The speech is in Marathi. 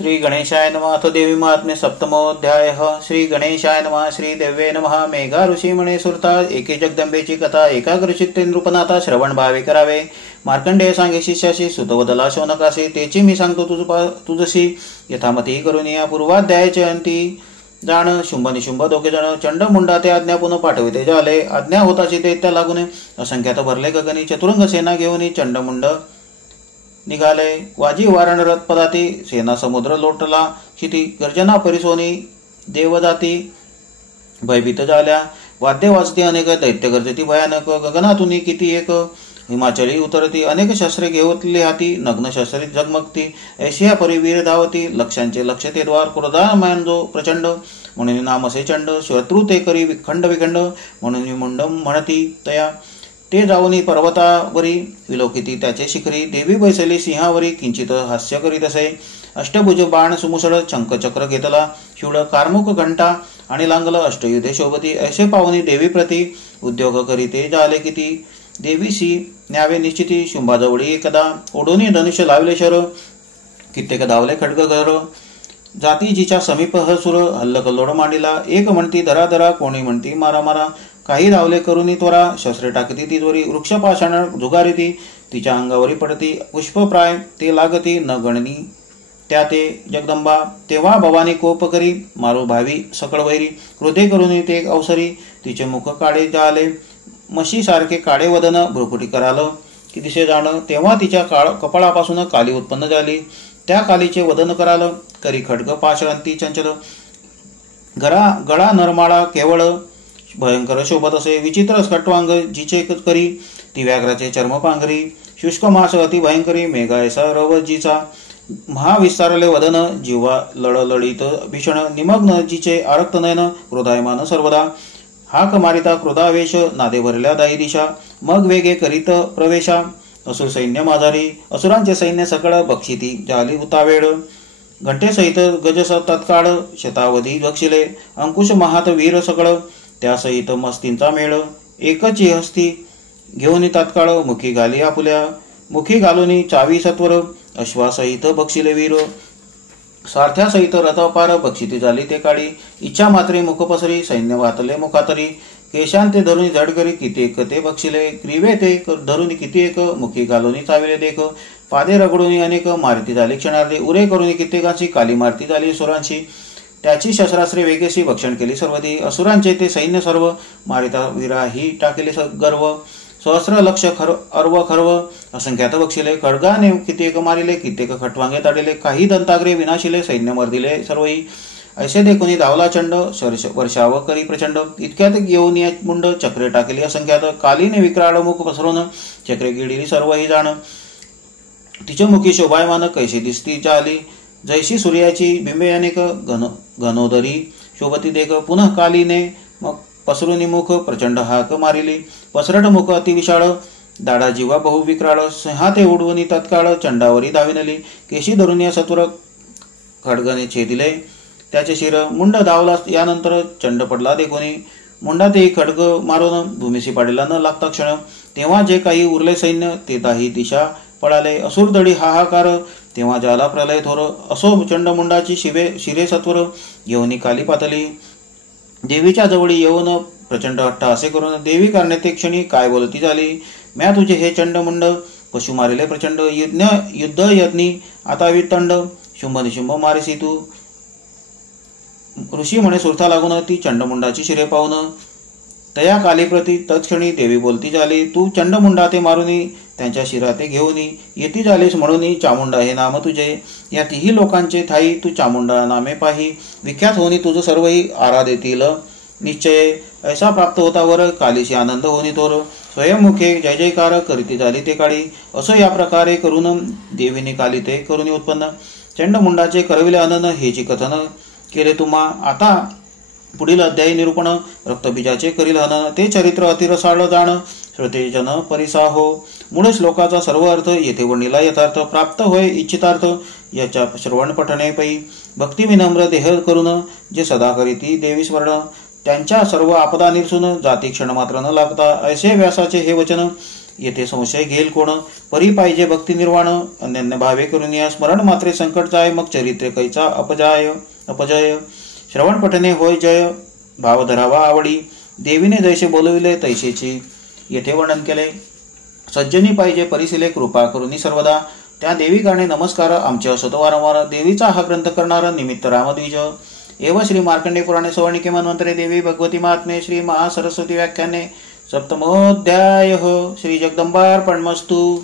श्री गणेशाय नमः। अथ देवी महात्म्य सप्तमोऽध्यायः। श्री गणेशाय नमः। श्री देव्ये नमः। मेघा ऋषी म्हणे, सुरता, एके जगदंबेची कथा एकाग्रचित्ते नृपनाथा श्रवण भावे करावे। मार्कंडेय सांगे शिष्याशी, सुतवदला शौनकाशी, तेची मी सांगतो तुझशी यथामती करून या पूर्वाध्यायाचे अंती जाण। शुंभ निशुंभ दोघे जण चंड मुंडा ते आज्ञा पुन्हा पाठविते झाले। आज्ञा होताची दैत्या लागून असंख्यात भरले गगनी। चतुरंग सेना घेऊन चंडमुंड निघाले। वाजी वारण रथ पदाती, सेना समुद्र लोटला क्षिती। गर्जना परिसोनी देवदाती भयभीत झाल्या। वाद्य वाजती अनेक, दैत्य गर्जती भयानक। गगनातून किती एक हिमाचली उतरती, अनेक शस्त्रे घेतली हाती। नग्न शस्त्री झगमगती, ऐशिया परिवीर धावती। लक्षांचे लक्ष ते द्वार, क्रोधामान जो प्रचंड, म्हणून नाम असे चंड। शत्रू ते करी विखंड विखंड, म्हणून मुंड म्हणती तया। ते जाऊनी पर्वतावरी, विलोकिती त्याचे शिखरी। देवी बैसली सिंहावरी, किंचित हास्य करीत असे। अष्टभुज बाण सुमुसळ, शंख चक्र घेतला शिवड। कार्मुक घंटा आणि लागल, अष्टयुधे शोभती। ऐसे पाहुनी देवी प्रती, उद्योग करीते झाले किती। देवीशी न्यावे निश्चिती, शुंभाजवळी एकदा। ओढोनी धनुष्य लावले शर, कित्येक धावले खड्ग घर। जाती जिच्या समीप सुर, हल्लकल्लोळ मांडिला। एक म्हणती धरा धरा, कोणी म्हणती मारा मारा। काही धावले करुनी त्वरा, शस्त्रे टाकती ती जोरी। वृक्ष पाषाण झुगारीती, तिच्या अंगावरी पडती। पुष्पप्राय ते लागती, न गणनी त्या ते जगदंबा। तेव्हा भवानी कोप करी, मारू भावी सकळ वैरी। क्रोधे करुनी ते अवसरी, तिचे मुख काळे झाले। मशी सारखे काळे वदन, भ्रुकुटी कराल की दिसे जाण। तेव्हा तिच्या कपाळापासून काली उत्पन्न झाली। त्या कालीचे वदन कराल, करी खड्ग पाशरंती चंचल। गळा नरमाळा केवळ, भयंकर शोभत असे। विचित्र खट्वांग जिचे करी, ती व्याघ्राचे चर्म पांघरी। शुष्क मास अति भयंकरी, मेघायसा रवजीचा। महाविस्तारले वदन, जीवा लळलळीत भीषण। निमग्न जिचे आरक्त नयन, क्रोधायमान सर्वदा। हाक मारिता क्रोधावेश, नादे भरल्या दाही दिशा। मग वेगे करीत प्रवेशा, असुर सैन्य माजारी। असुरांचे सैन्य सकळ, बक्षिती झाली उतावेळ। घंटेसहित गजस तत्काळ, शतावधी बक्षिले। अंकुश महात वीर सकळ, त्यासहित मस्तींचा मेळ। एकची हस्ती घेऊन तात्काळ, मुखी घाली आपुल्या। मुखी घालून चावी सत्वर, अश्वासहित बक्षिले वीर। सारथ्यासहित रथपार, बक्षिती झाली ते काळी। इच्छा मात्रे मुख पसरी, सैन्य वातले मुखातरी। केशांते धरून झडकरी, कित्येक ते बक्षिले। ग्रीवे ते धरून कित्येक, मुखी घालून चाविले देख। पादे रगडून अनेक, मारती झाली क्षणार्धे। उरे करून कित्येकांची, काली मारती झाली सुरांची। त्याची शस्त्रास्त्रे वेगेशी, भक्षण केली सर्वधी। असुरांचे ते सैन्य सर्व, मारिता विराही टाकेले गर्व। सहस्र लक्ष अर्व खर्व, असंख्यात बक्षिले। खड्गाने कित्येक मारिले, कित्येक खटवांगे ताडिले। काही दंताग्रे विनाशिले, सैन्य मर्दिले सर्वही। ऐसे देखुनी धावला चंड, वर्षाव करी प्रचंड। इतक्यात येऊन मुंड, चक्रे टाकेली असंख्यात। कालीने विक्राळ मुख पसरून, चक्रे गिळली सर्वही जाण। तिच्या मुखी शोभायमान, कैशी दिसती झाली जैशी सूर्याची बिंबे अनेक। घनोदरी शोभती देख, पुनः कालीने मग पसरुनी मुख, प्रचंड हाक मारिली। पसरट मुख अति विशाळ, दाडा जीवा बहु विक्राळ। सिंहाते उडवणी तत्काळ, चंडावरी धाविनली। केशी धरून सत्वर, खड्गने छेदिले त्याचे शिर। मुंड धावला यानंतर, चंड पडला देखोनी। मुंडातही खड्ग मारून, भूमीशी पाडीला न लागता क्षण। तेव्हा जे काही उरले सैन्य, ते दाही दिशा पळाले। असुरदळी हाहाकार, तेव्हा झाला प्रलय थोर। असो चंडमुंडाची शिरे सत्वर, घेऊन काली पातली। देवीच्या जवळी येऊन प्रचंड हट्ट असे करून, देवी करणे ते क्षणी काय बोलती झाली। म्या तुझे हे चंडमुंड, पशु मारिले प्रचंड। युद्ध यज्ञी आता वितंड, शुंभ निशुंभ मारिसी तू। ऋषी म्हणे सुरथा लागून, ती चंडमुंडाची शिरे पाहून। तया कालीप्रती तत्क्षणी देवी बोलती झाली, तू चंडमुंडा ते मारुनी, त्यांच्या शिराते घेऊनी येती झालीस म्हणून। चामुंडा हे नाम तुझे, या तिही लोकांचे ठाई। तू चामुंडा नामे पाही, विख्यात होनी तुझ सर्वही। आरा देतील निश्चय, ऐसा प्राप्त होता वर। कालीशी आनंद होनी तोर, स्वयंमुखे जय जयकार करीती झाली ते काळी। असो या प्रकारे करून, देवीने काली ते करुनी उत्पन्न। चंडमुंडाचे करविले अनन, हेची कथन केले तुम्हा। आता पुढील अध्यायी निरूपण। रक्तबीजाचे करील हनन, ते चरित्र अतिरसाळ जाण। श्रोतेजन परिसाहो, मूळ श्लोकाचा सर्व अर्थ येथे वर्णिला यथार्थ। प्राप्त होय इच्छितार्थ, याच्या श्रवण पठणे पै। भक्ती विनम्र देह करून, जे सदा करीती देवी स्मरण। त्यांच्या सर्व आपदा निरसून, जाती क्षण मात्र न लागता। ऐसे व्यासाचे हे वचन, येथे संशय घेईल कोण. परी पाहिजे भक्ती निर्वाण, अनन्य भावे करून या स्मरण मात्रे संकट जाय. मग चरित्र कैचा अपजय, श्रवण पठने होय जय. भाव धरावा आवडी, देवीने जैसे बोलविले तैसेची येथे वर्णन केले. सज्जनी पाहिजे परिशिले कृपा करुनी सर्वदा. त्या देवी गाणे नमस्कार आमचे असत वारंवार. देवीचा हा ग्रंथ करणारा निमित्त रामद्विज. एव श्री मार्कंडेय पुराणे सवर्णिके मन्वंतरे देवी भगवती महात्म्ये श्री महासरस्वती व्याख्याने सप्तमोऽध्यायः. श्री जगदंबार्पणमस्तु.